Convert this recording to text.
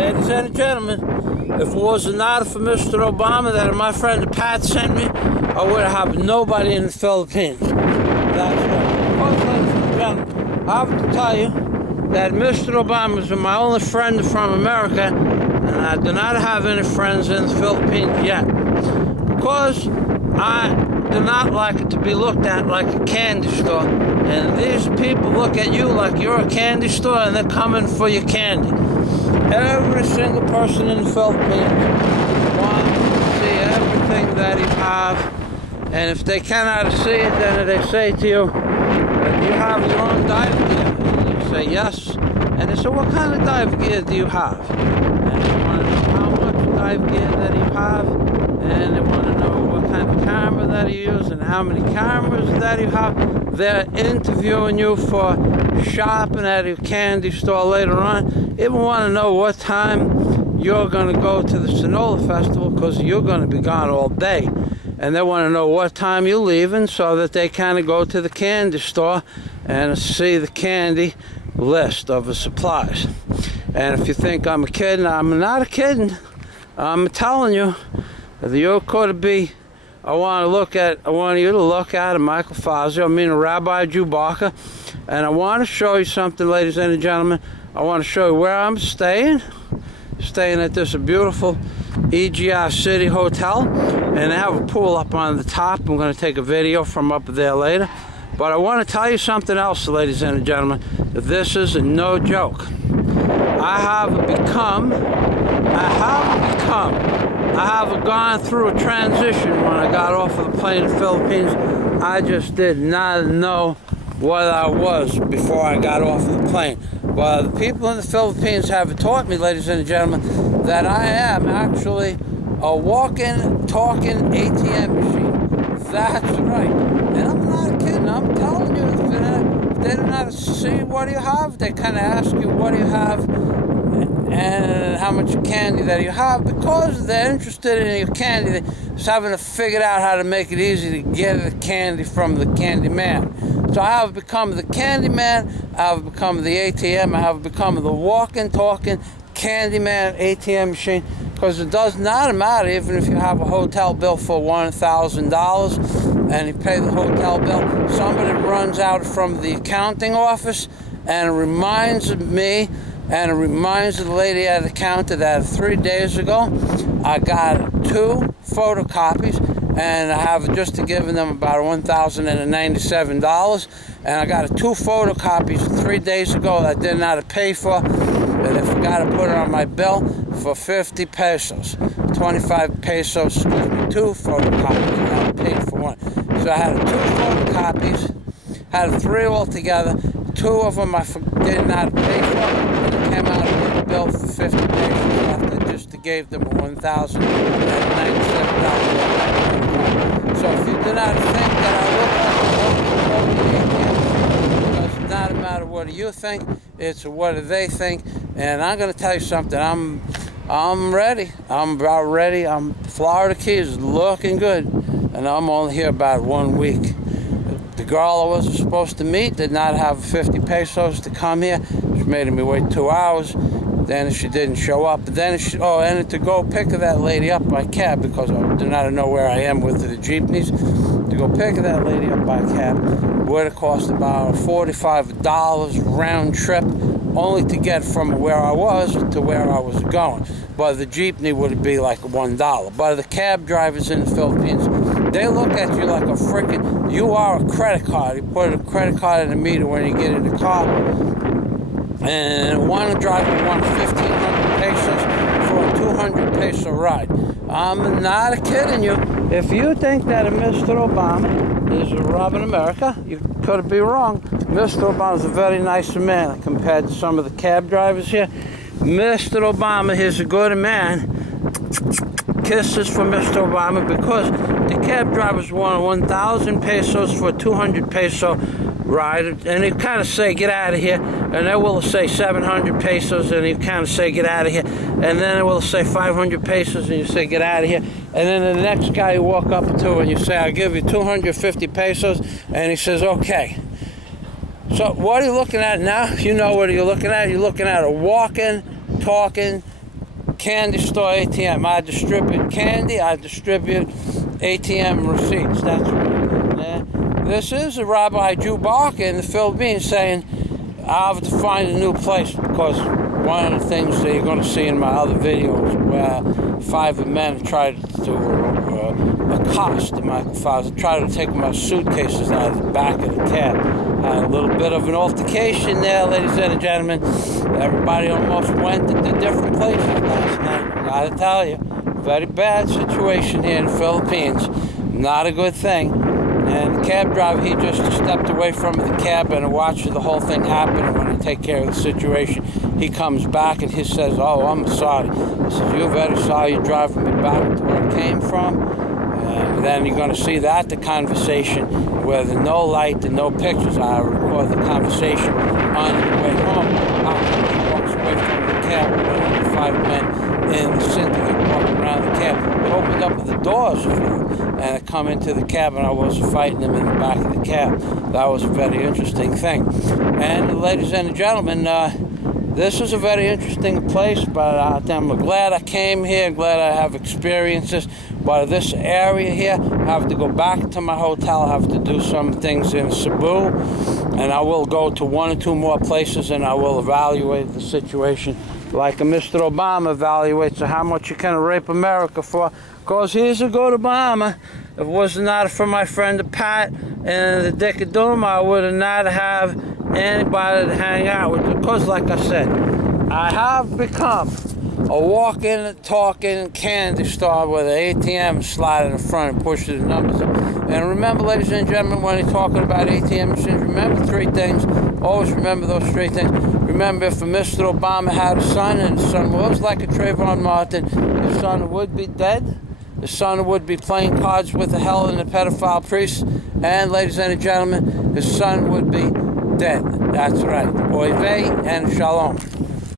Ladies and gentlemen, if it was not for Mr. Obama that my friend Pat sent me, I would have nobody in the Philippines. That's right. Well, ladies and gentlemen, I have to tell you that Mr. Obama is my only friend from America, and I do not have any friends in the Philippines yet. Because I do not like it to be looked at like a candy store. And these people look at you like you're a candy store and they're coming for your candy. Every single person in the Philippines wants to see everything that you have. And if they cannot see it, then they say to you, do you have your own dive gear? And you say yes. And they say, what kind of dive gear do you have? And they want to know how much dive gear that you have. And they want to know what kind of camera that you use and how many cameras that you have. They're interviewing you for shopping at your candy store later on. Even want to know what time you're going to go to the Sonoma Festival, because you're going to be gone all day. And they want to know what time you're leaving so that they kind of go to the candy store and see the candy list of the supplies. And if you think I'm kidding, I'm not kidding. I'm telling you, you could be. I want you to look at Michael Fazio, Rabbi Jew Barker, and I want to show you something, ladies and gentlemen. I want to show you where I'm staying. Staying at this beautiful EGI City Hotel, and I have a pool up on the top. I'm going to take a video from up there later. But I want to tell you something else, ladies and gentlemen. This is no joke. I have gone through a transition when I got off of the plane in the Philippines. I just did not know what I was before I got off of the plane. Well, the people in the Philippines have taught me, ladies and gentlemen, that I am actually a walking, talking ATM machine. That's right. And I'm not kidding. I'm telling you, if they do not see what do you have, they kind of ask you what do you have and how much candy that you have, because they're interested in your candy. They're just having to figure out how to make it easy to get the candy from the candy man. So I have become the candy man, I have become the ATM, I have become the walking, talking candy man ATM machine, because it does not matter even if you have a hotel bill for $1,000 and you pay the hotel bill. Somebody runs out from the accounting office and reminds me, and it reminds the lady at the counter that 3 days ago I got 2 photocopies, and I have just given them about $1,097, and I got 2 photocopies 3 days ago that I didn't have to pay for, and I forgot to put it on my bill for 50 pesos, 25 pesos, 2 photocopies, and I paid for 1. So I had 2 photocopies, had 3 altogether. 2 of them I did not pay for, and it came out of the bill for 50 pesos after I just gave them $1,097. So if you do not think that I look like a ATM, it does not matter what you think, it's what do they think. And I'm going to tell you something, I'm ready. I'm about ready. Florida Keys is looking good, and I'm only here about 1 week. The girl I was supposed to meet did not have 50 pesos to come here. She made me wait 2 hours. Then she didn't show up. Then and to go pick that lady up by cab, because I do not know where I am with the jeepneys. To go pick that lady up by cab would have cost about $45 round trip, only to get from where I was to where I was going. But the jeepney would be like $1. But the cab drivers in the Philippines, they look at you like a freaking, you are a credit card. You put a credit card in the meter when you get in the car. And one driver wants 1,500 pesos for a 200 peso ride. I'm not kidding you. If you think that Mr. Obama is robbing America, you could be wrong. Mr. Obama is a very nice man compared to some of the cab drivers here. Mr. Obama is a good man. Kisses for Mr. Obama, because the cab drivers want 1,000 pesos for a 200 peso ride, and you kind of say get out of here, and they will say 700 pesos, and you kind of say get out of here, and then they will say 500 pesos, and you say get out of here, and then the next guy you walk up to and you say I'll give you 250 pesos, and he says okay. So what are you looking at now? You know what you're looking at. You're looking at a walking, talking candy store ATM. I distribute candy, I distribute ATM receipts. That's right. This is a Rabbi Jew Barker in the Philippines saying, I have to find a new place, because one of the things that you're going to see in my other videos where 5 men tried to accost Michael Fazio, tried to take my suitcases out of the back of the cab. Had a little bit of an altercation there, ladies and gentlemen. Everybody almost went to different places last night. Gotta tell you, very bad situation here in the Philippines. Not a good thing. And the cab driver, he just stepped away from the cab and watched the whole thing happen. And when I take care of the situation, he comes back and he says, oh, I'm sorry. He says, you're very sorry you're driving me back to where I came from. And then you're going to see that, the conversation where there's no light and no pictures. I record the conversation on the way home. After he walks away from the cab, with the 5 men in the syndicate walking around the cab. They opened up the doors for him, and I come into the cab, and I was fighting them in the back of the cab. That was a very interesting thing. And ladies and gentlemen, this is a very interesting place, but I'm glad I came here, glad I have experiences. But this area here, I have to go back to my hotel, I have to do some things in Cebu, and I will go to 1 or 2 more places, and I will evaluate the situation like Mr. Obama evaluates how much you can rape America for. Because here's a good Obama. If it was not for my friend Pat and the Dick of Doom, I would not have anybody to hang out with. Because like I said, I have become a walking, talking candy store with an ATM slide in the front and pushes the numbers up. And remember, ladies and gentlemen, when you're talking about ATM machines, remember 3 things. Always remember those 3 things. Remember, if Mr. Obama had a son and the son was like a Trayvon Martin, the son would be dead. The son would be playing cards with the hell and the pedophile priest. And, ladies and gentlemen, his son would be dead. That's right. Oy vey and shalom.